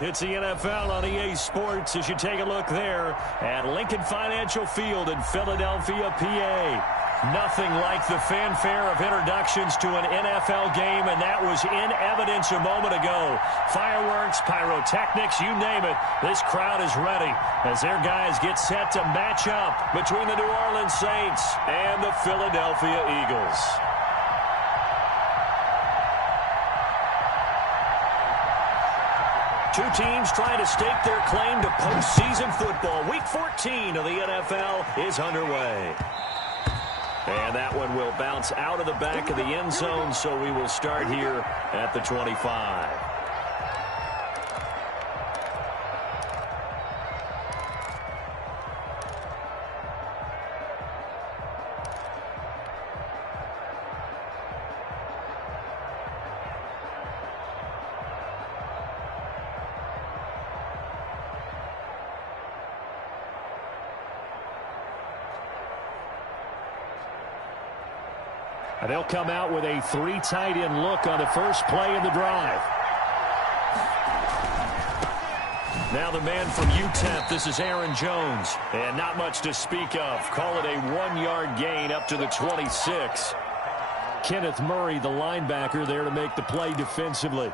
It's the NFL on EA Sports as you take a look there at Lincoln Financial Field in Philadelphia, PA. Nothing like the fanfare of introductions to an NFL game, and that was in evidence a moment ago. Fireworks, pyrotechnics, you name it. This crowd is ready as their guys get set to match up between the New Orleans Saints and the Philadelphia Eagles. Two teams trying to stake their claim to postseason football. Week 14 of the NFL is underway. And that one will bounce out of the back of the end zone, so we will start here at the 25. They'll come out with a three tight end look on the first play of the drive. Now the man from UTEP, this is Aaron Jones. And not much to speak of. Call it a 1-yard gain up to the 26. Kenneth Murray, the linebacker, there to make the play defensively.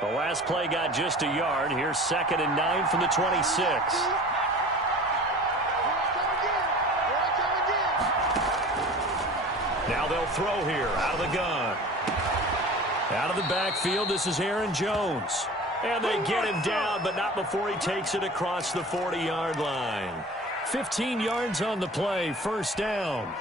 The last play got just a yard. Here's 2nd and 9 from the 26. Now they'll throw here out of the gun. Out of the backfield, this is Aaron Jones. And they get him down, but not before he takes it across the 40-yard line. 15 yards on the play, first down.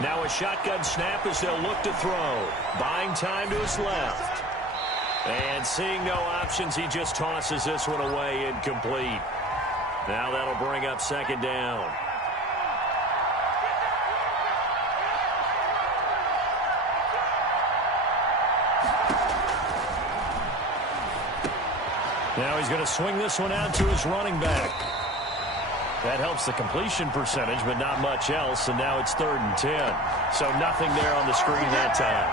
Now a shotgun snap as they'll look to throw. Buying time to his left. And seeing no options, he just tosses this one away incomplete. Now that'll bring up 2nd down. Now he's going to swing this one out to his running back. That helps the completion percentage, but not much else, and now it's 3rd and 10. So nothing there on the screen that time.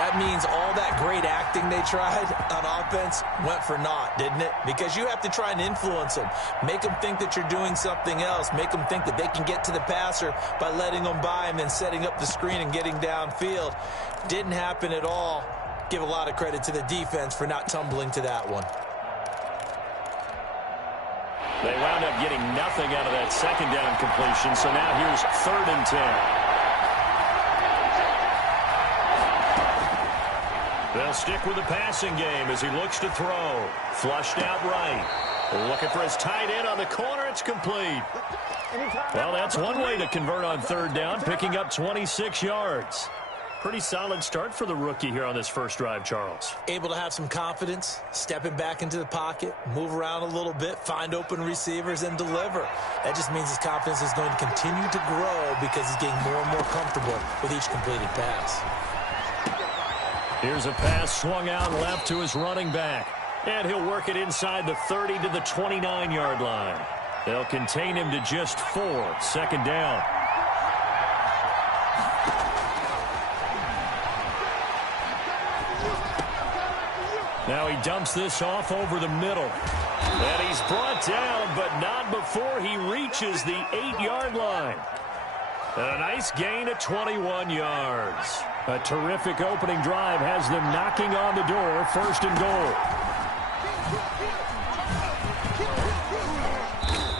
That means all that great acting they tried on offense went for naught, didn't it? Because you have to try and influence them. Make them think that you're doing something else. Make them think that they can get to the passer by letting them by and then setting up the screen and getting downfield. Didn't happen at all. Give a lot of credit to the defense for not tumbling to that one. They wound up getting nothing out of that 2nd down completion, so now here's 3rd and 10. They'll stick with the passing game as he looks to throw. Flushed out right. Looking for his tight end on the corner. It's complete. Well, that's one way to convert on 3rd down, picking up 26 yards. Pretty solid start for the rookie here on this first drive, Charles. Able to have some confidence, stepping back into the pocket, move around a little bit, find open receivers, and deliver. That just means his confidence is going to continue to grow because he's getting more and more comfortable with each completed pass. Here's a pass swung out left to his running back. And he'll work it inside the 30 to the 29-yard line. They'll contain him to just 4, 2nd down. Now he dumps this off over the middle. And he's brought down, but not before he reaches the 8-yard line. And a nice gain of 21 yards. A terrific opening drive has them knocking on the door, 1st and goal.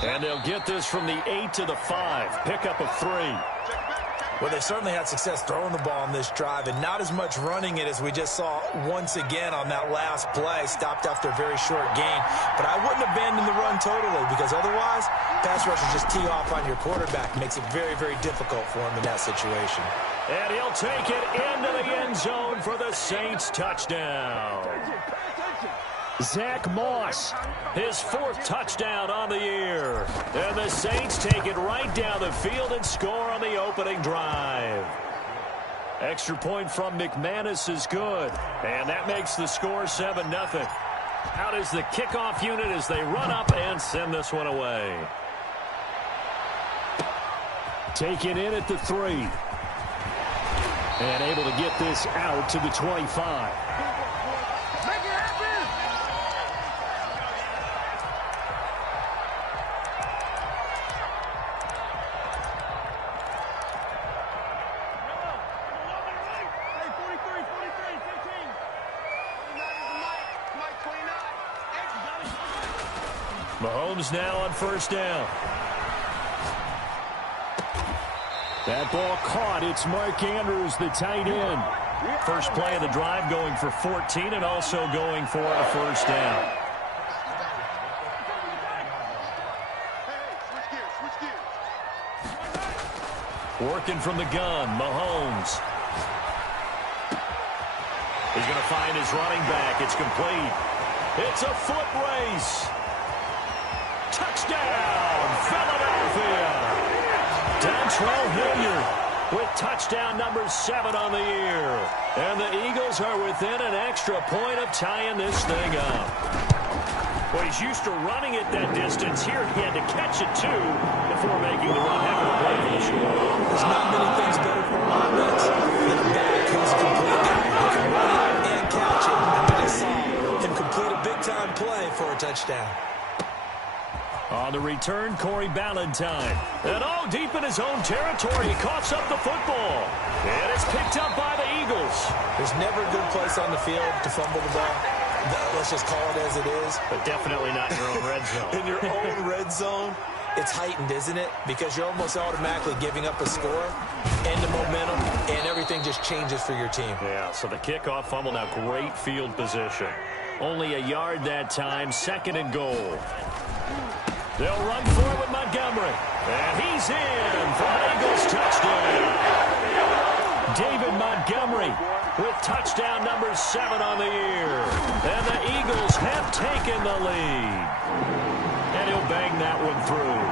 And they'll get this from the 8 to the 5. Pickup of 3. Well, they certainly had success throwing the ball on this drive and not as much running it as we just saw once again on that last play. Stopped after a very short gain. But I wouldn't abandon the run totally because otherwise, pass rushers just tee off on your quarterback. Makes it very, very difficult for him in that situation. And he'll take it into the end zone for the Saints touchdown. Zach Moss, his 4th touchdown on the year. And the Saints take it right down the field and score on the opening drive. Extra point from McManus is good. And that makes the score 7-0. Out is the kickoff unit as they run up and send this one away. Taken in at the 3. And able to get this out to the 25. Mahomes now on first down. That ball caught. It's Mark Andrews, the tight end. First play of the drive going for 14 and also going for a first down. Working from the gun, Mahomes. He's going to find his running back. It's complete. It's a foot race. Touchdown, Philadelphia. Dontrell Hilliard with touchdown number 7 on the year. And the Eagles are within an extra point of tying this thing up. Well, he's used to running it that distance. Here he had to catch it, too, before making the run. Heck of a play for the score. There's not many things better for an offense than a back who's a complete guy who can run it and catch it. And we just saw him complete a big-time play for a touchdown. On the return, Corey Ballantyne. And deep in his own territory, he coughs up the football. And it's picked up by the Eagles. There's never a good place on the field to fumble the ball. Let's just call it as it is. But definitely not in your own red zone. In your own red zone, it's heightened, isn't it? Because you're almost automatically giving up a score and the momentum, and everything just changes for your team. Yeah, so the kickoff fumble, now great field position. Only a yard that time, 2nd and goal. They'll run forward with Montgomery. And he's in for an Eagles touchdown. David Montgomery with touchdown number 7 on the year. And the Eagles have taken the lead. And he'll bang that one through.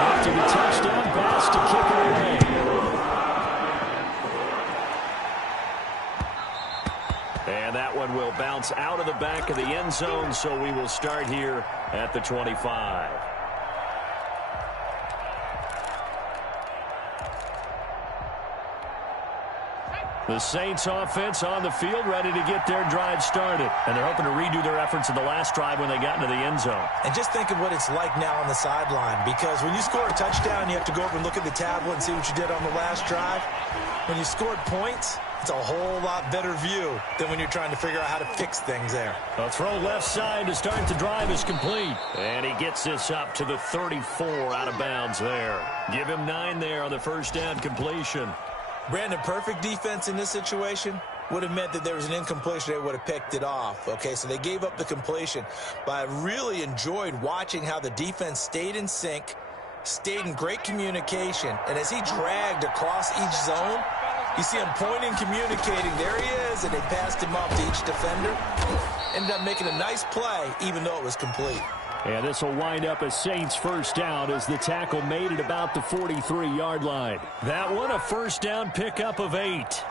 After the touchdown pass to kick it away. And that one will bounce out of the back of the end zone, so we will start here at the 25. The Saints offense on the field, ready to get their drive started. And they're hoping to redo their efforts in the last drive when they got into the end zone. And just think of what it's like now on the sideline, because when you score a touchdown, you have to go over and look at the tablet and see what you did on the last drive. When you scored points, it's a whole lot better view than when you're trying to figure out how to fix things there. A throw left side to start the drive is complete. And he gets this up to the 34 out of bounds there. Give him 9 there on the first down completion. Brandon, perfect defense in this situation would have meant that there was an incompletion. They would have picked it off. Okay, so they gave up the completion. But I really enjoyed watching how the defense stayed in sync, stayed in great communication. And as he dragged across each zone, you see him pointing, communicating. There he is, and they passed him off to each defender. Ended up making a nice play, even though it was complete. And this will wind up a Saints first down as the tackle made it about the 43-yard line. That one a first down pickup of 8.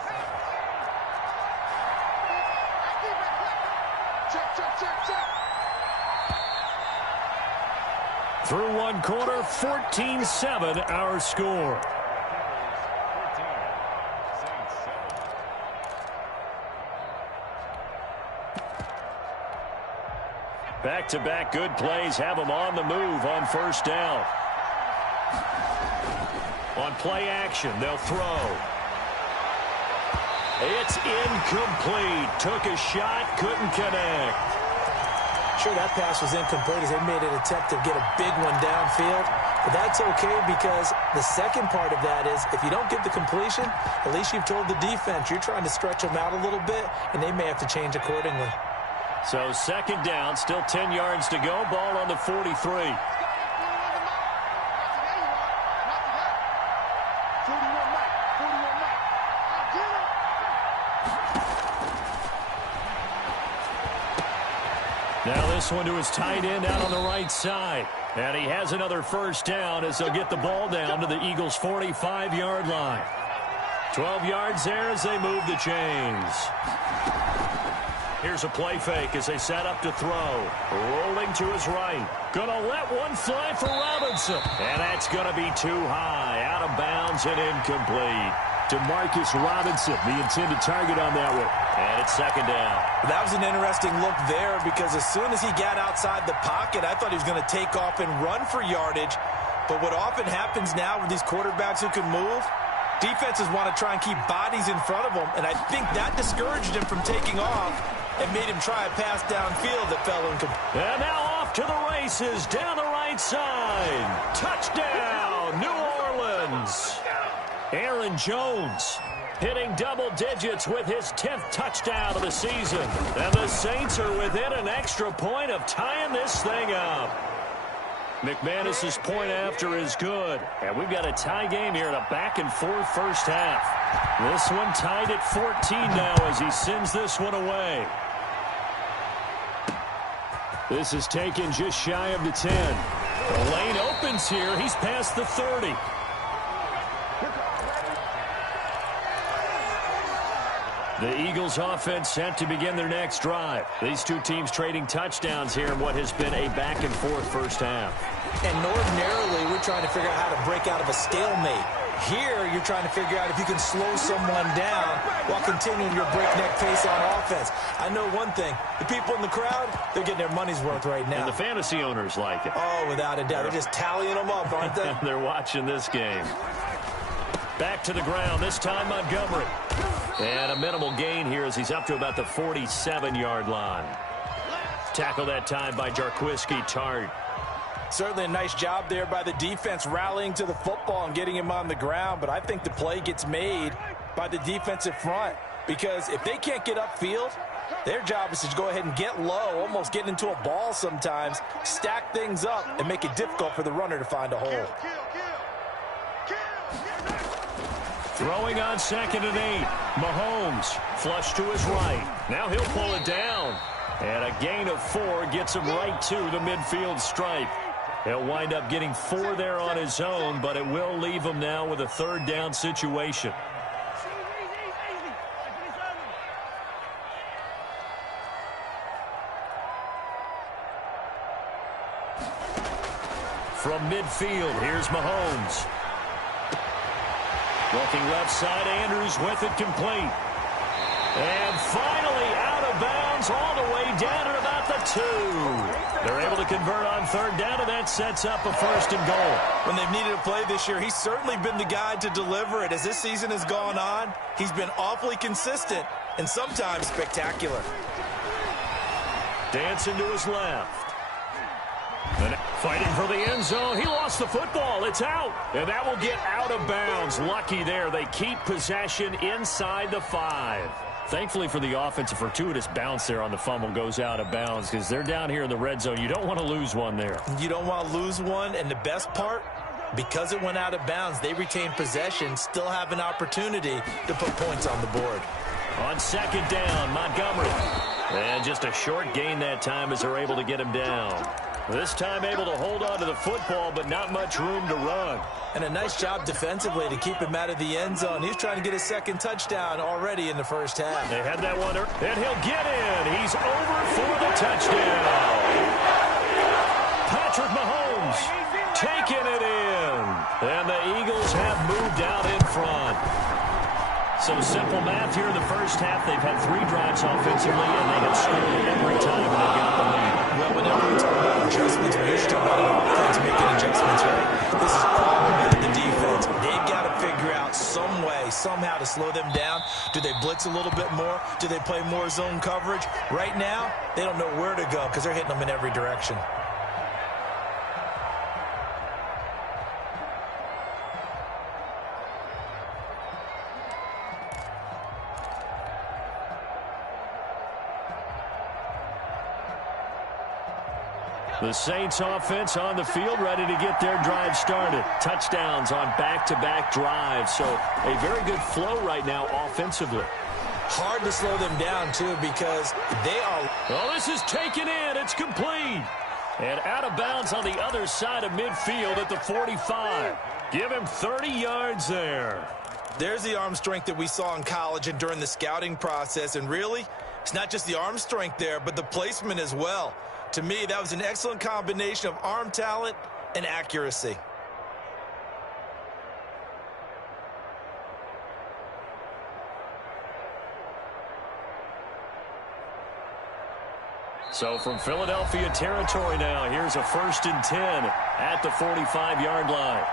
Through one quarter, 14-7 our score. Back-to-back good plays have them on the move on first down. On play action, they'll throw. It's incomplete. Took a shot, couldn't connect. Sure, that pass was incomplete as they made an attempt to get a big one downfield. But that's okay because the second part of that is if you don't get the completion, at least you've told the defense you're trying to stretch them out a little bit, and they may have to change accordingly. So second down, still 10 yards to go. Ball on the 43. Now this one to his tight end out on the right side. And he has another first down as they'll get the ball down to the Eagles' 45-yard line. 12 yards there as they move the chains. Here's a play fake as they set up to throw. Rolling to his right. Gonna let one fly for Robinson. And that's gonna be too high. Out of bounds and incomplete. DeMarcus Robinson, the intended target on that one. And it's second down. That was an interesting look there because as soon as he got outside the pocket, I thought he was going to take off and run for yardage. But what often happens now with these quarterbacks who can move, defenses want to try and keep bodies in front of them. And I think that discouraged him from taking off and made him try a pass downfield that fell incomplete. And now off to the races down the right side. Touchdown, New Orleans. Aaron Jones hitting double digits with his 10th touchdown of the season. And the Saints are within an extra point of tying this thing up. McManus's point after is good. And we've got a tie game here in a back-and-forth first half. This one tied at 14 now as he sends this one away. This is taken just shy of the 10. The lane opens here. He's past the 30. The Eagles offense set to begin their next drive. These two teams trading touchdowns here in what has been a back-and-forth first half. And ordinarily, we're trying to figure out how to break out of a stalemate. Here, you're trying to figure out if you can slow someone down while continuing your breakneck pace on offense. I know one thing. The people in the crowd, they're getting their money's worth right now. And the fantasy owners like it. Oh, without a doubt. They're just tallying them up, aren't they? They're watching this game. Back to the ground, this time Montgomery. And a minimal gain here as he's up to about the 47-yard line. Tackle that time by Jarquiski Tart. Certainly a nice job there by the defense rallying to the football and getting him on the ground. But I think the play gets made by the defensive front. Because if they can't get upfield, their job is to go ahead and get low, almost get into a ball sometimes, stack things up, and make it difficult for the runner to find a hole. Throwing on 2nd and 8. Mahomes flush to his right. Now he'll pull it down. And a gain of 4 gets him right to the midfield stripe. He'll wind up getting 4 there on his own, but it will leave him now with a third down situation. From midfield, here's Mahomes. Looking left side, Andrews with it complete. And finally out of bounds all the way down at about the 2. They're able to convert on third down, and that sets up a 1st and goal. When they've needed a play this year, he's certainly been the guy to deliver it. As this season has gone on, he's been awfully consistent and sometimes spectacular. Dancing to his left. And fighting for the end zone. He lost the football. It's out. And that will get out of bounds. Lucky there. They keep possession inside the 5. Thankfully for the offense, a fortuitous bounce there on the fumble goes out of bounds because they're down here in the red zone. You don't want to lose one there. You don't want to lose one. And the best part, because it went out of bounds, they retain possession, still have an opportunity to put points on the board. On 2nd down, Montgomery. And just a short gain that time as they're able to get him down. This time able to hold on to the football, but not much room to run. And a nice job defensively to keep him out of the end zone. He's trying to get his 2nd touchdown already in the first half. They had that one, and he'll get in. He's over for the touchdown. Patrick Mahomes taking it in. And the Eagles have moved out in front. So simple math here in the first half. They've had 3 drives offensively, and they have scored every time when they got the lead. Well, whenever we talk about adjustments, we usually talk about offense making adjustments, right? This is all about the defense. They've got to figure out some way, some somehow to slow them down. Do they blitz a little bit more? Do they play more zone coverage? Right now, they don't know where to go because they're hitting them in every direction. The Saints offense on the field, ready to get their drive started. Touchdowns on back-to-back drives, so a very good flow right now offensively. Hard to slow them down, too, because they are... Well, this is taken in. It's complete. And out of bounds on the other side of midfield at the 45. Give him 30 yards there. There's the arm strength that we saw in college and during the scouting process. And really, it's not just the arm strength there, but the placement as well. To me, that was an excellent combination of arm talent and accuracy. So from Philadelphia territory now, here's a 1st and 10 at the 45-yard line.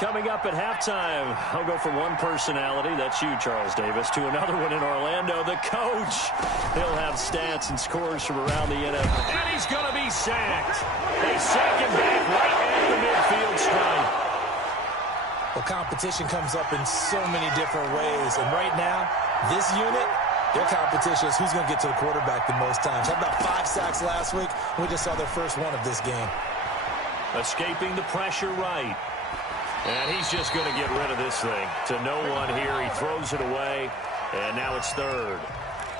Coming up at halftime, I'll go from one personality, that's you, Charles Davis, to another one in Orlando, the coach. He'll have stats and scores from around the NFL. And he's going to be sacked. They sack him back right at the midfield stripe. Well, competition comes up in so many different ways. And right now, this unit, their competition is who's going to get to the quarterback the most times. Had about 5 sacks last week. We just saw their first one of this game. Escaping the pressure right. And he's just going to get rid of this thing. To no one here. He throws it away. And now it's 3rd.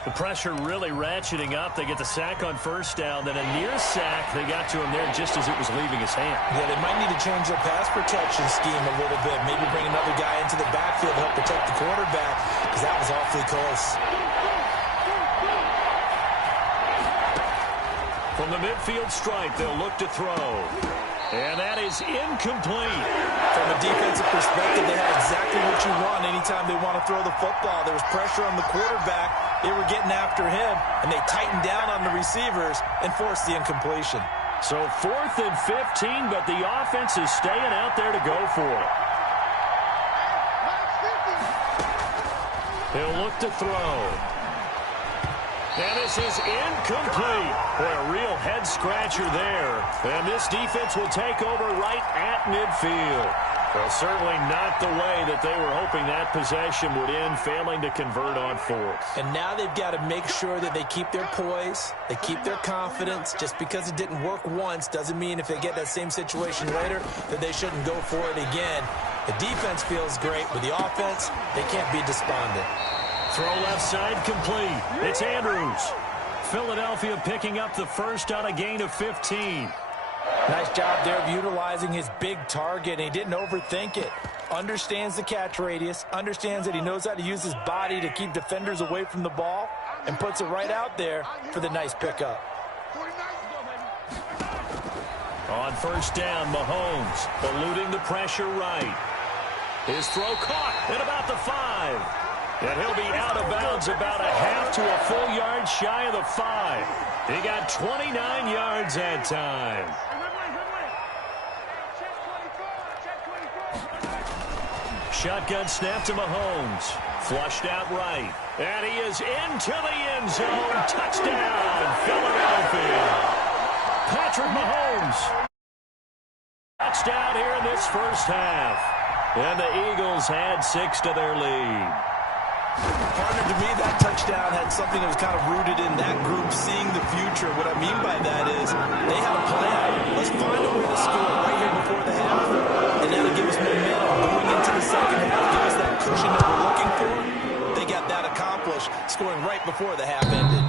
The pressure really ratcheting up. They get the sack on 1st down. Then a near sack. They got to him there just as it was leaving his hand. Yeah, they might need to change their pass protection scheme a little bit. Maybe bring another guy into the backfield to help protect the quarterback, because that was awfully close. From the midfield stripe, they'll look to throw. And that is incomplete. From a defensive perspective, they had exactly what you want anytime they want to throw the football. There was pressure on the quarterback. They were getting after him, and they tightened down on the receivers and forced the incompletion. So 4th and 15, but the offense is staying out there to go for it. He'll look to throw. And this is incomplete. Boy, a real head-scratcher there. And this defense will take over right at midfield. Well, certainly not the way that they were hoping that possession would end, failing to convert on 4th. And now they've got to make sure that they keep their poise, they keep their confidence. Just because it didn't work once doesn't mean if they get that same situation later that they shouldn't go for it again. The defense feels great, but the offense, they can't be despondent. Throw left side complete. It's Andrews. Philadelphia picking up the 1st on a gain of 15. Nice job there of utilizing his big target, and he didn't overthink it. Understands the catch radius, understands that he knows how to use his body to keep defenders away from the ball, and puts it right out there for the nice pickup. On 1st down, Mahomes eluding the pressure right. His throw caught at about the 5. And he'll be out of bounds about a half to a full yard shy of the 5. He got 29 yards that time. Shotgun snap to Mahomes. Flushed out right. And he is into the end zone. Touchdown, Philadelphia. Patrick Mahomes. Touchdown here in this 1st half. And the Eagles had 6 to their lead. Partner, to me, that touchdown had something that was kind of rooted in that group seeing the future. What I mean by that is they had a plan. Let's find a way to score right here before the half, and that'll give us momentum going into the 2nd half, give us that cushion that we're looking for. They got that accomplished, scoring right before the half ended.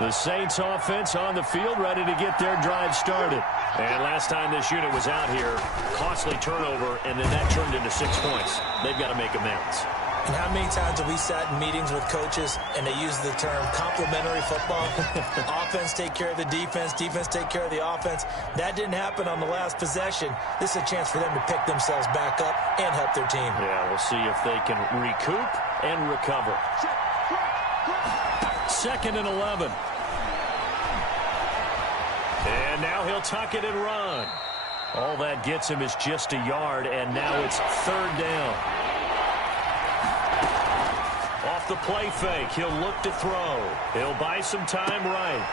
The Saints offense on the field, ready to get their drive started. And last time this unit was out here, costly turnover, and then that turned into 6 points. They've got to make amends. And how many times have we sat in meetings with coaches and they use the term complementary football? Offense take care of the defense, defense take care of the offense. That didn't happen on the last possession. This is a chance for them to pick themselves back up and help their team. Yeah, we'll see if they can recoup and recover. 2nd and 11. And now he'll tuck it and run. All that gets him is just a yard, and now it's 3rd down. Off the play fake, he'll look to throw. He'll buy some time right.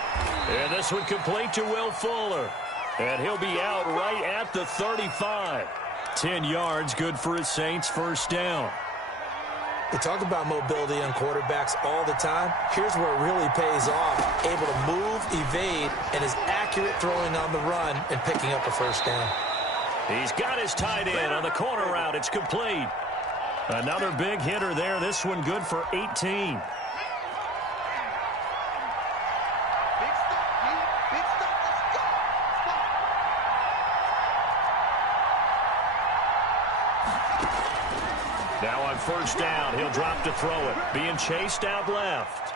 And this one complete to Will Fuller. And he'll be out right at the 35. 10 yards, good for his Saints, 1st down. We talk about mobility on quarterbacks all the time. Here's where it really pays off. Able to move, evade, and is accurate throwing on the run and picking up a 1st down. He's got his tight end on the corner route. It's complete. Another big hitter there. This one good for 18. Now on 1st down, he'll drop to throw it. Being chased out left.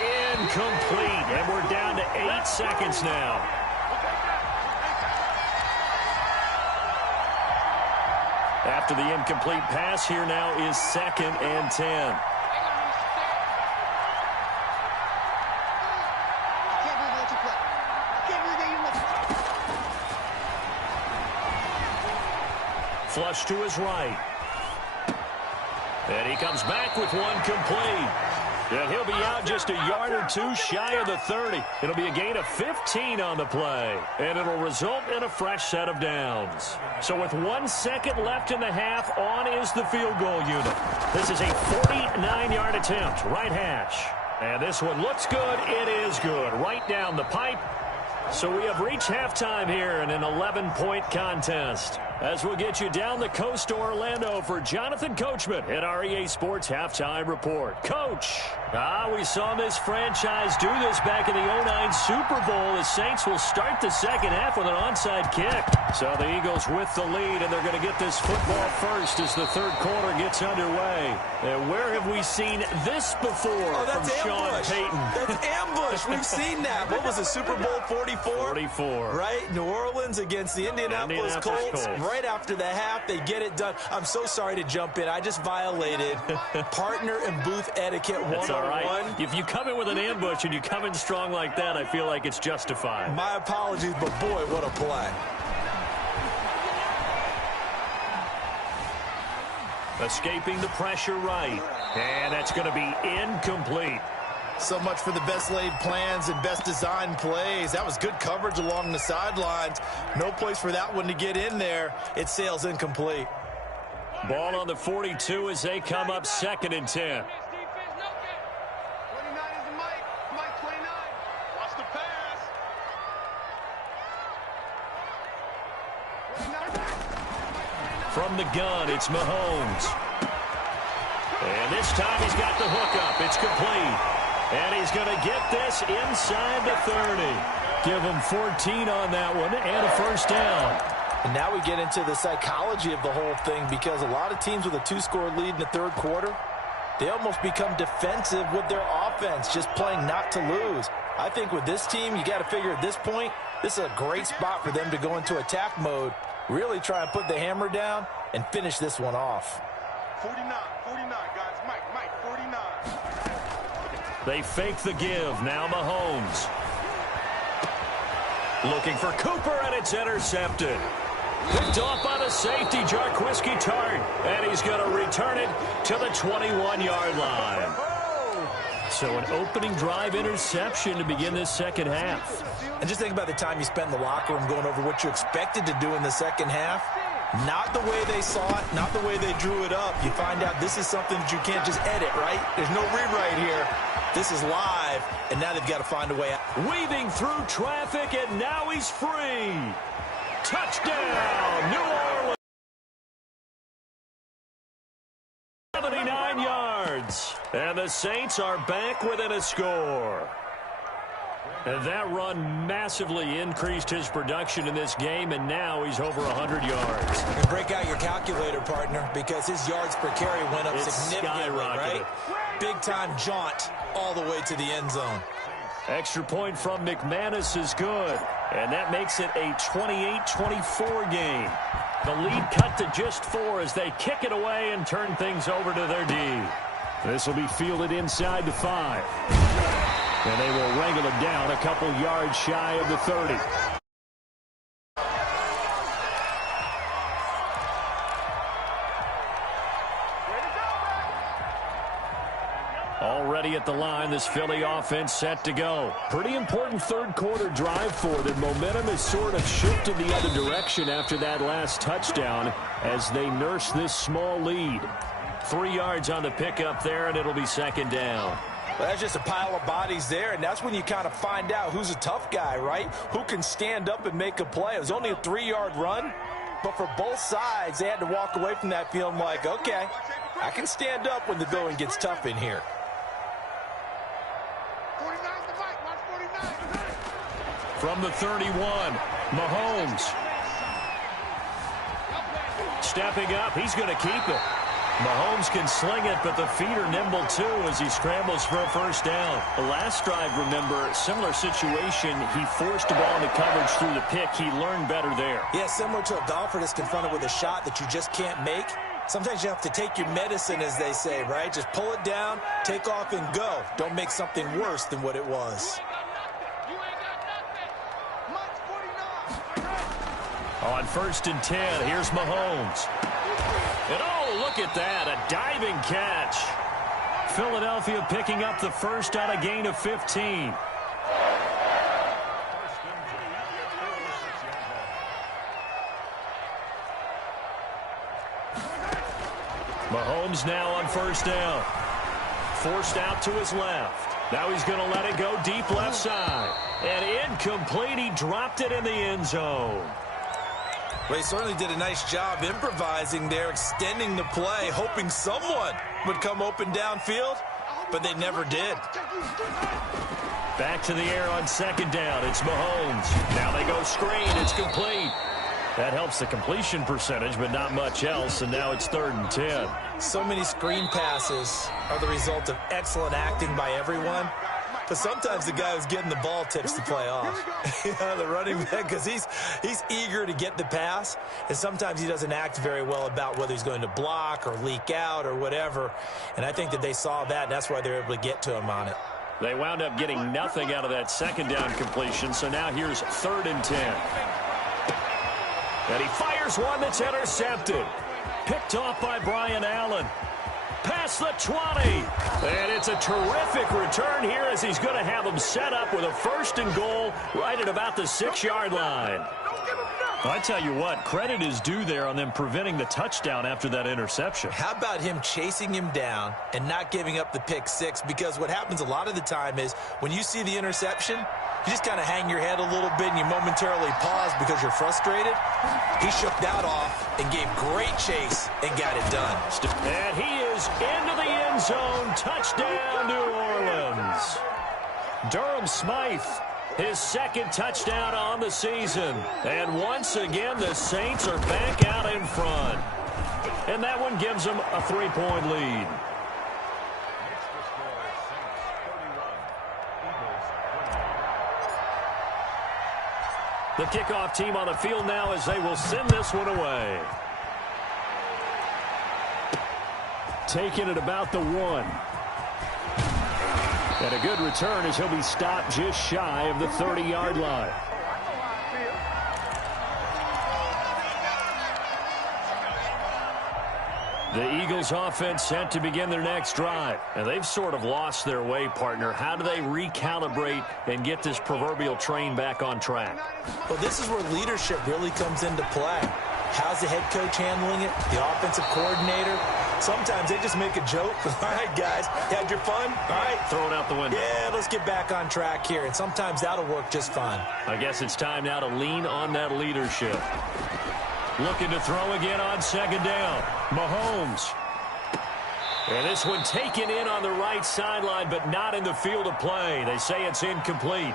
Incomplete. And we're down to 8 seconds now. After the incomplete pass, here now is 2nd and 10. Flush to his right. And he comes back with one complete. And he'll be out just a yard or 2 shy of the 30. It'll be a gain of 15 on the play. And it'll result in a fresh set of downs. So with 1 second left in the half, on is the field goal unit. This is a 49-yard attempt, right hash. And this one looks good. It is good. Right down the pipe. So we have reached halftime here in an 11-point contest. As we'll get you down the coast to Orlando for Jonathan Coachman at our EA Sports Halftime Report. Coach, we saw this franchise do this back in the 09 Super Bowl. The Saints will start the second half with an onside kick. So the Eagles with the lead, and they're going to get this football first as the 3rd quarter gets underway. And where have we seen this before from Sean Payton? That's ambush. We've seen that. What was it, Super Bowl 44? 44. Right? New Orleans against the Indianapolis Colts. Right after the half, they get it done. I'm so sorry to jump in. I just violated partner and booth etiquette 101. That's all right. If you come in with an ambush and you come in strong like that, I feel like it's justified. My apologies, but boy, what a play. Escaping the pressure right. And that's going to be incomplete. So much for the best laid plans and best designed plays. That was good coverage along the sidelines. No place for that one to get in there. It sails incomplete. Ball on the 42 as they come up 2nd and 10. From the gun, it's Mahomes. And this time he's got the hook up. It's complete. And he's going to get this inside the 30. Give him 14 on that one and a 1st down. And now we get into the psychology of the whole thing, because a lot of teams with a 2-score lead in the 3rd quarter, they almost become defensive with their offense, just playing not to lose. I think with this team, you got to figure at this point, this is a great spot for them to go into attack mode, really try and put the hammer down and finish this one off. 49, guys. Mike, 49. They fake the give. Now Mahomes. Looking for Cooper, and it's intercepted. Picked off by the safety, Jarquiski Tart. And he's going to return it to the 21-yard line. So an opening drive interception to begin this second half. And just think about the time you spent in the locker room going over what you expected to do in the second half. Not the way they saw it, not the way they drew it up. You find out this is something that you can't just edit, right? There's no rewrite here. This is live, and now they've got to find a way out. Weaving through traffic, and now he's free. Touchdown, New Orleans. 79 yards. And the Saints are back within a score. And that run massively increased his production in this game, and now he's over 100 yards. And break out your calculator, partner, because his yards per carry went up significantly, right? Big-time jaunt all the way to the end zone. Extra point from McManus is good, and that makes it a 28-24 game. The lead cut to just 4 as they kick it away and turn things over to their D. This will be fielded inside the 5. And they will wrangle it down a couple yards shy of the 30. Already at the line, this Philly offense set to go. Pretty important third quarter drive for them. Momentum has sort of shifted the other direction after that last touchdown as they nurse this small lead. 3 yards on the pickup there, and it'll be second down. Well, that's just a pile of bodies there, and that's when you kind of find out who's a tough guy, right? Who can stand up and make a play. It was only a 3-yard run, but for both sides, they had to walk away from that feeling like, okay, I can stand up when the going gets tough in here. 49 the mic. Watch 49. From the 31, Mahomes. Stepping up, he's going to keep it. Mahomes can sling it, but the feet are nimble too as he scrambles for a first down. The last drive, remember, similar situation. He forced the ball into coverage through the pick. He learned better there. Yeah, similar to a golfer that's confronted with a shot that you just can't make. Sometimes you have to take your medicine, as they say, right? Just pull it down, take off, and go. Don't make something worse than what it was. On 1st and 10, here's Mahomes. And oh, look at that, a diving catch. Philadelphia picking up the first on a gain of 15. Mahomes now on first down. Forced out to his left. Now he's going to let it go deep left side. And incomplete, he dropped it in the end zone. Well, he certainly did a nice job improvising there, extending the play, hoping someone would come open downfield, but they never did. Back to the air on second down. It's Mahomes. Now they go screen. It's complete. That helps the completion percentage, but not much else, and now it's 3rd and 10. So many screen passes are the result of excellent acting by everyone. But sometimes the guy who's getting the ball tips the play off. The running back, because he's eager to get the pass, and sometimes he doesn't act very well about whether he's going to block or leak out or whatever. And I think that they saw that, and that's why they were able to get to him on it. They wound up getting nothing out of that second down completion, so now here's 3rd and 10. And he fires one that's intercepted. Picked off by Brian Allen. Past the 20. And it's a terrific return here as he's going to have them set up with a 1st and goal right at about the 6-yard line. Well, I tell you what, credit is due there on them preventing the touchdown after that interception. How about him chasing him down and not giving up the pick 6? Because what happens a lot of the time is when you see the interception, you just kind of hang your head a little bit and you momentarily pause because you're frustrated. He shook that off and gave great chase and got it done. And he is into the end zone. Touchdown, New Orleans. Durham Smythe, his 2nd touchdown on the season. And once again, the Saints are back out in front. And that one gives them a 3-point lead. The kickoff team on the field now as they will send this one away. Taking it about the 1. And a good return as he'll be stopped just shy of the 30-yard line. The Eagles offense set to begin their next drive. And they've sort of lost their way, partner. How do they recalibrate and get this proverbial train back on track? Well, this is where leadership really comes into play. How's the head coach handling it? The offensive coordinator? Sometimes they just make a joke. All right, guys, had your fun? All right. Throw it out the window. Yeah, let's get back on track here. And sometimes that'll work just fine. I guess it's time now to lean on that leadership. Looking to throw again on second down. Mahomes. And this one taken in on the right sideline, but not in the field of play. They say it's incomplete.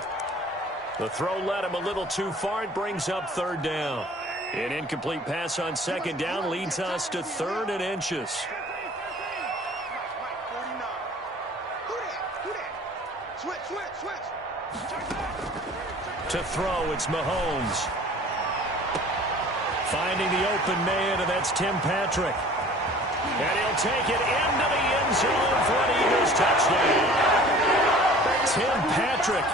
The throw led him a little too far. It brings up third down. An incomplete pass on second down leads us to 3rd and inches. To throw, it's Mahomes. Finding the open man, and that's Tim Patrick. And he'll take it into the end zone for an Eagles touchdown. Tim Patrick,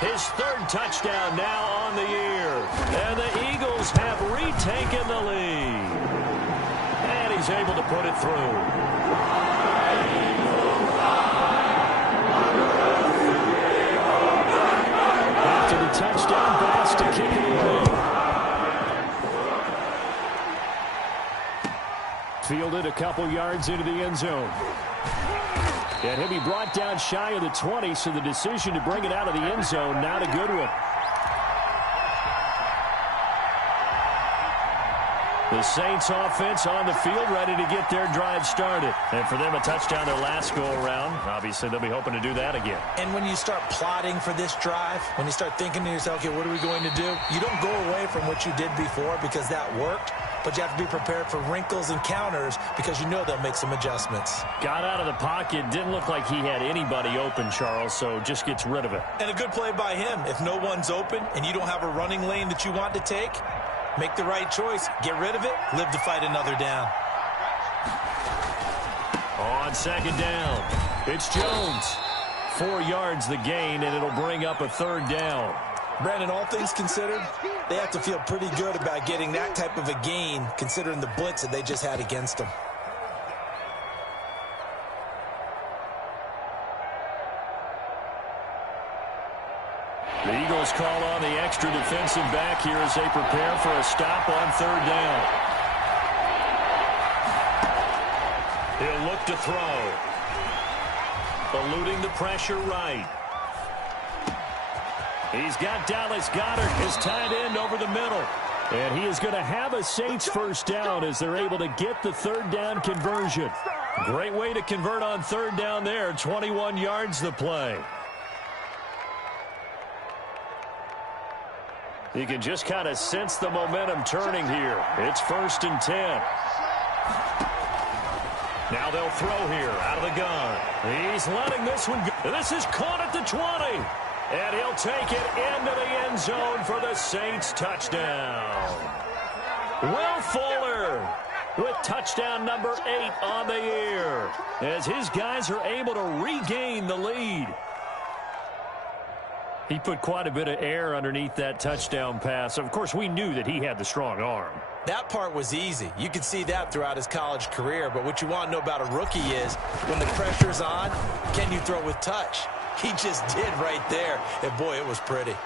his 3rd touchdown now on the year. And the Eagles have retaken the lead. And he's able to put it through. After the touchdown pass to kick it away. Fielded a couple yards into the end zone. And he'll be brought down shy of the 20, so the decision to bring it out of the end zone, not a good one. The Saints offense on the field, ready to get their drive started. And for them, a touchdown their last go-around. Obviously, they'll be hoping to do that again. And when you start plotting for this drive, when you start thinking to yourself, okay, what are we going to do? You don't go away from what you did before because that worked. But you have to be prepared for wrinkles and counters because you know they'll make some adjustments. Got out of the pocket. Didn't look like he had anybody open, Charles, so just gets rid of it. And a good play by him. If no one's open and you don't have a running lane that you want to take, make the right choice. Get rid of it. Live to fight another down. On second down, it's Jones. 4 yards the gain, and it'll bring up a 3rd down. Brandon, all things considered, they have to feel pretty good about getting that type of a gain, considering the blitz that they just had against them. The Eagles call on the extra defensive back here as they prepare for a stop on 3rd down. He'll look to throw. Eluding the pressure right. He's got Dallas Goedert, his tight end, over the middle. And he is going to have a Saints 1st down as they're able to get the 3rd down conversion. Great way to convert on 3rd down there. 21 yards the play. You can just kind of sense the momentum turning here. It's 1st and 10. Now they'll throw here out of the gun. He's letting this one go. This is caught at the 20. And he'll take it into the end zone for the Saints touchdown. Will Fuller with touchdown number 8 on the year as his guys are able to regain the lead. He put quite a bit of air underneath that touchdown pass. Of course, we knew that he had the strong arm. That part was easy. You could see that throughout his college career. But what you want to know about a rookie is when the pressure's on, can you throw with touch? He just did right there. And, boy, it was pretty.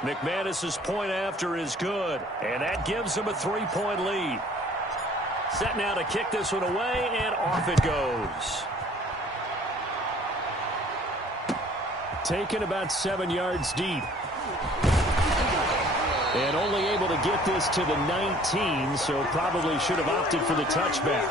McManus's point after is good. And that gives him a 3-point lead. Set now to kick this one away, and off it goes. Taken about 7 yards deep. And only able to get this to the 19, so probably should have opted for the touchback.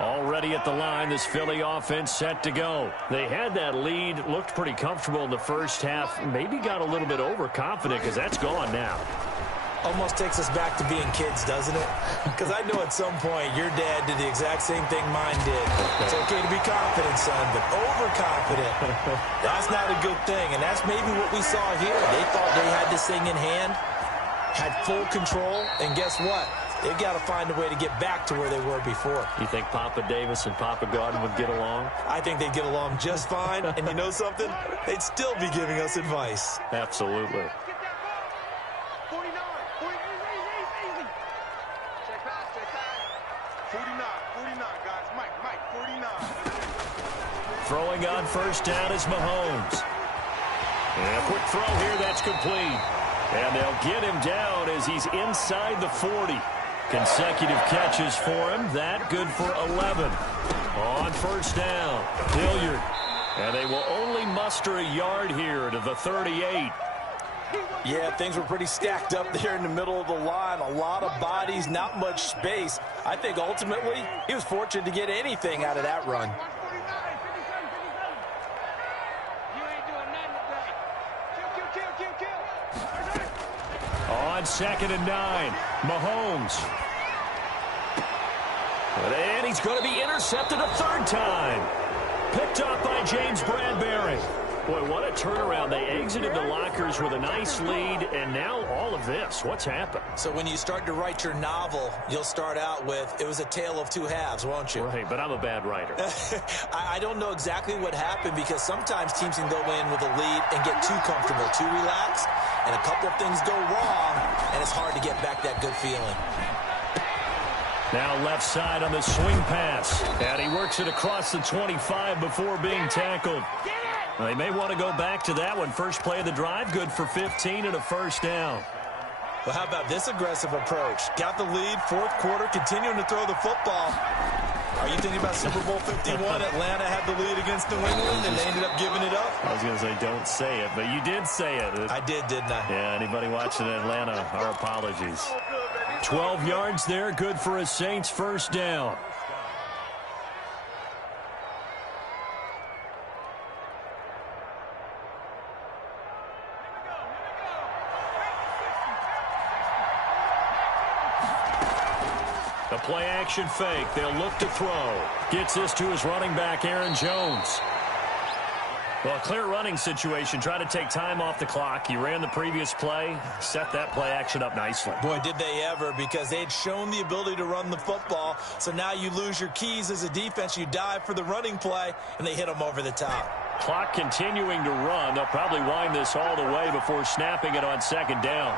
Already at the line, this Philly offense set to go. They had that lead, looked pretty comfortable in the first half, maybe got a little bit overconfident because that's gone now. Almost takes us back to being kids, doesn't it? Because I know at some point your dad did the exact same thing mine did. It's okay to be confident, son, but overconfident, that's not a good thing. And that's maybe what we saw here. They thought they had this thing in hand, had full control, and guess what? They've got to find a way to get back to where they were before. You think Papa Davis and Papa Godwin would get along? I think they'd get along just fine. And you know something? They'd still be giving us advice. Absolutely. 49. Easy. Check back. 49, guys. Mike, 49. Throwing on first down is Mahomes. And a quick throw here, that's complete. And they'll get him down as he's inside the 40. Consecutive catches for him. That good for 11. On first down, Hilliard. And they will only muster a yard here to the 38. Yeah, things were pretty stacked up there in the middle of the line. A lot of bodies, not much space. I think ultimately he was fortunate to get anything out of that run. On 2nd and 9, Mahomes. And he's going to be intercepted a third time. Picked up by James Bradbury. Boy, what a turnaround. They exited the lockers with a nice lead, and now all of this. What's happened? So when you start to write your novel, you'll start out with, it was a tale of two halves, won't you? Right, but I'm a bad writer. I don't know exactly what happened, because sometimes teams can go in with a lead and get too comfortable, too relaxed, and a couple of things go wrong, and it's hard to get back that good feeling. Now left side on the swing pass. And he works it across the 25 before being tackled. They may want to go back to that one. First play of the drive, good for 15 and a first down. Well, how about this aggressive approach? Got the lead, fourth quarter, continuing to throw the football. Are you thinking about Super Bowl 51? Atlanta had the lead against New England, and they ended up giving it up? I was going to say, don't say it, but you did say it. I did, didn't I? Yeah, anybody watching Atlanta, our apologies. 12 yards there, good for a Saints first down. The play-action fake. They'll look to throw. Gets this to his running back, Aaron Jones. Well, a clear running situation. Try to take time off the clock. He ran the previous play, set that play action up nicely. Boy, did they ever, because they had shown the ability to run the football. So now you lose your keys as a defense. You dive for the running play, and they hit them over the top. Clock continuing to run. They'll probably wind this all the way before snapping it on second down.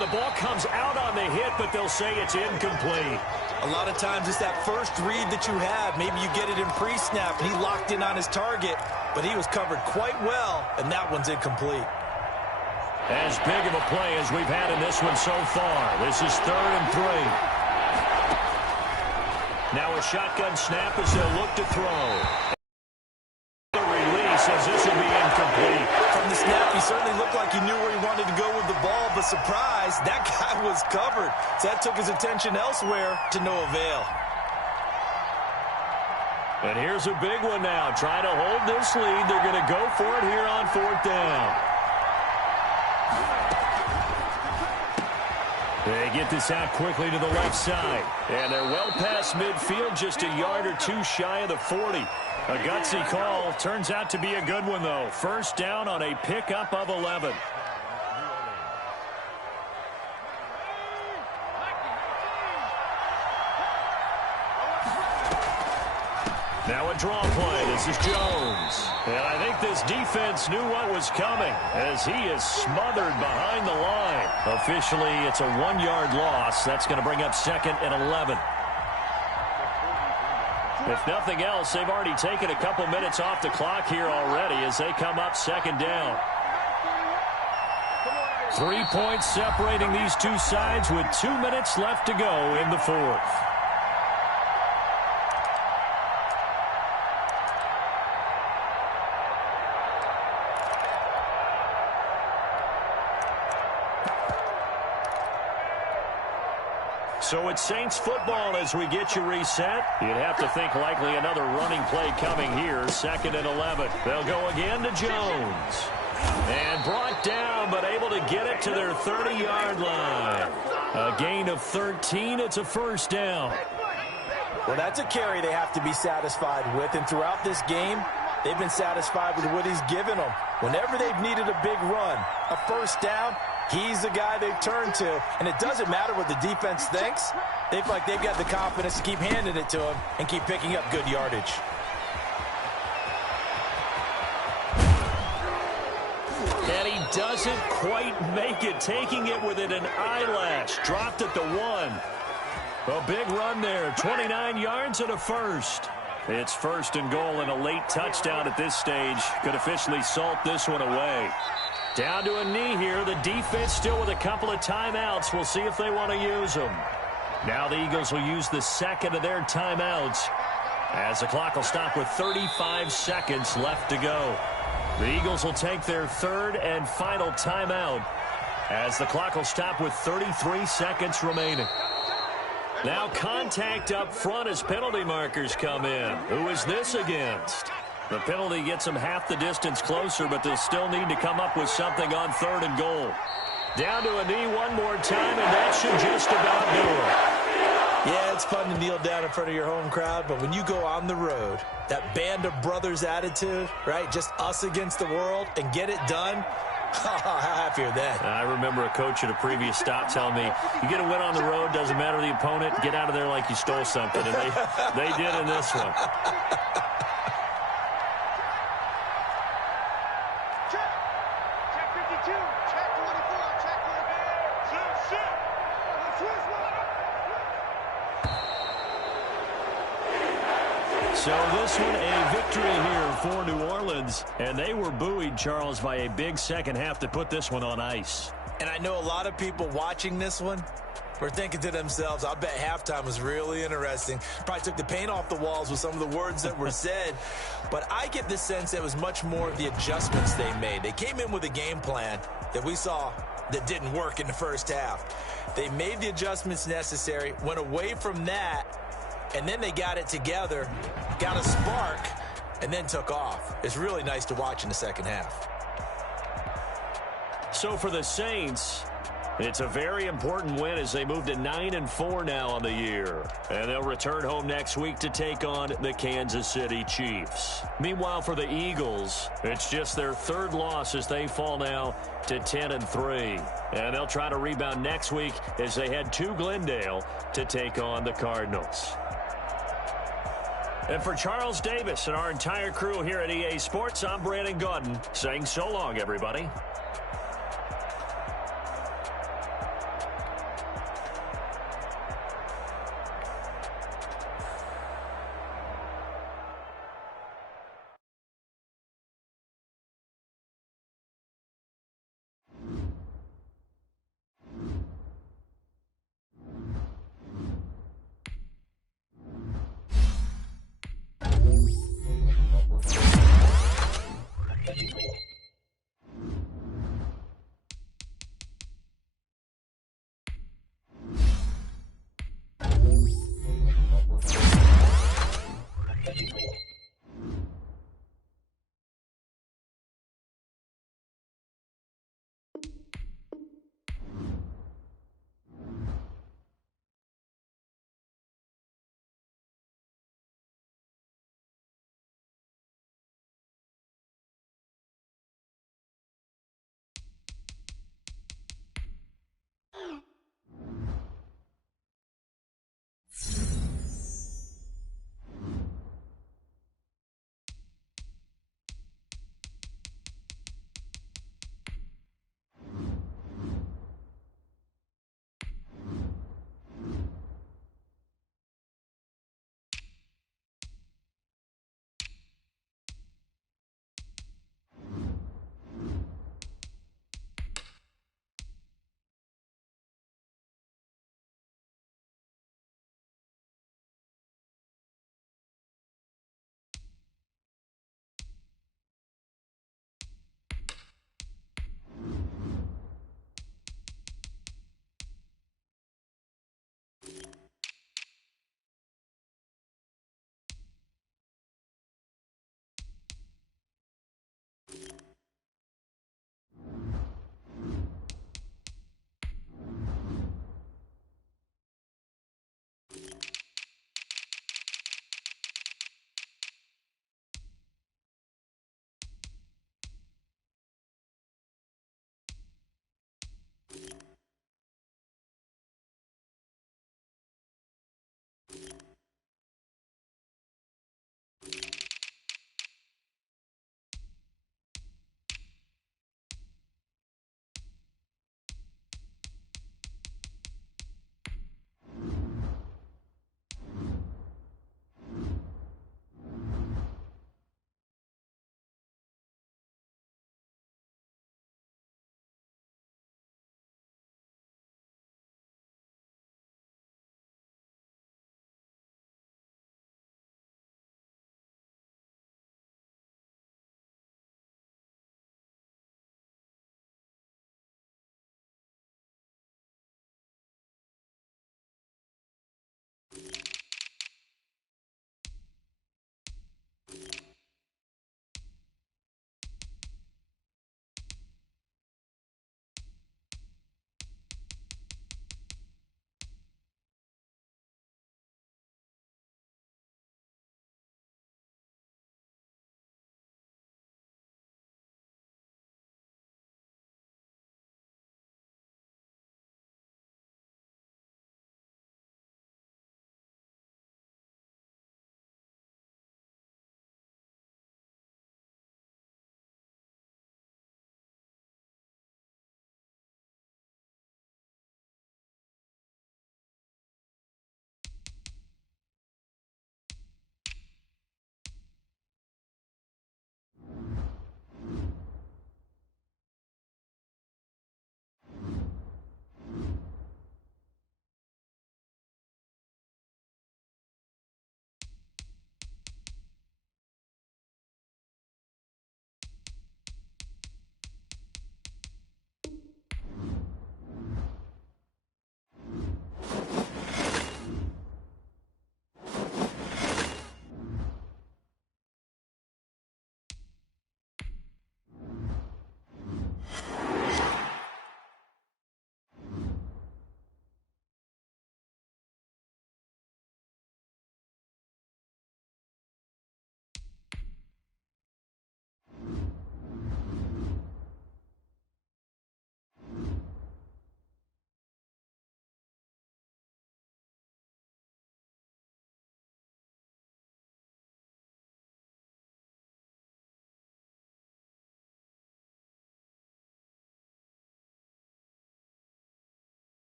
The ball comes out on the hit, but they'll say it's incomplete. A lot of times it's that first read that you have. Maybe you get it in pre-snap, and he locked in on his target, but he was covered quite well, and that one's incomplete. As big of a play as we've had in this one so far. This is 3rd and 3. Now a shotgun snap as they'll look to throw. The release as this will be incomplete. From the snap, he certainly looked like he knew where he wanted to go with the ball, but surprise, that guy was covered. So that took his attention elsewhere to no avail. And here's a big one now. Trying to hold this lead. They're going to go for it here on 4th down. They get this out quickly to the left side. And they're well past midfield, just a yard or two shy of the 40. A gutsy call. Turns out to be a good one, though. First down on a pickup of 11. Now a draw play. This is Jones. And I think this defense knew what was coming as he is smothered behind the line. Officially, it's a 1-yard loss. That's going to bring up 2nd and 11. If nothing else, they've already taken a couple minutes off the clock here already as they come up 2nd down. 3 points separating these two sides with 2 minutes left to go in the 4th. So it's Saints football as we get you reset. You'd have to think likely another running play coming here. 2nd and 11. They'll go again to Jones. And brought down, but able to get it to their 30-yard line. A gain of 13. It's a first down. Well, that's a carry they have to be satisfied with. And throughout this game, they've been satisfied with what he's given them. Whenever they've needed a big run, a first down, he's the guy they've turned to, and it doesn't matter what the defense thinks. They feel like they've got the confidence to keep handing it to him and keep picking up good yardage. And he doesn't quite make it, taking it within an eyelash. Dropped at the 1. A big run there, 29 yards and a first. It's 1st and goal and a late touchdown at this stage. Could officially salt this one away. Down to a knee here. The defense still with a couple of timeouts. We'll see if they want to use them. Now the Eagles will use the second of their timeouts as the clock will stop with 35 seconds left to go. The Eagles will take their third and final timeout as the clock will stop with 33 seconds remaining. Now contact up front as penalty markers come in. Who is this against? The penalty gets them half the distance closer, but they'll still need to come up with something on third and goal. Down to a knee one more time, and that should just about do it. Yeah, it's fun to kneel down in front of your home crowd, but when you go on the road, that band of brothers attitude, right, just us against the world, and get it done, how happy are they? I remember a coach at a previous stop telling me, you get a win on the road, doesn't matter the opponent, get out of there like you stole something, and they did in this one. So this one, a victory here for New Orleans. And they were buoyed, Charles, by a big second half to put this one on ice. And I know a lot of people watching this one were thinking to themselves, I bet halftime was really interesting. Probably took the paint off the walls with some of the words that were said. But I get the sense it was much more of the adjustments they made. They came in with a game plan that we saw that didn't work in the first half. They made the adjustments necessary, went away from that, and then they got it together, got a spark, and then took off. It's really nice to watch in the second half. So for the Saints, it's a very important win as they move to 9-4 now on the year. And they'll return home next week to take on the Kansas City Chiefs. Meanwhile, for the Eagles, it's just their third loss as they fall now to 10-3. And they'll try to rebound next week as they head to Glendale to take on the Cardinals. And for Charles Davis and our entire crew here at EA Sports, I'm Brandon Gaudin saying so long, everybody.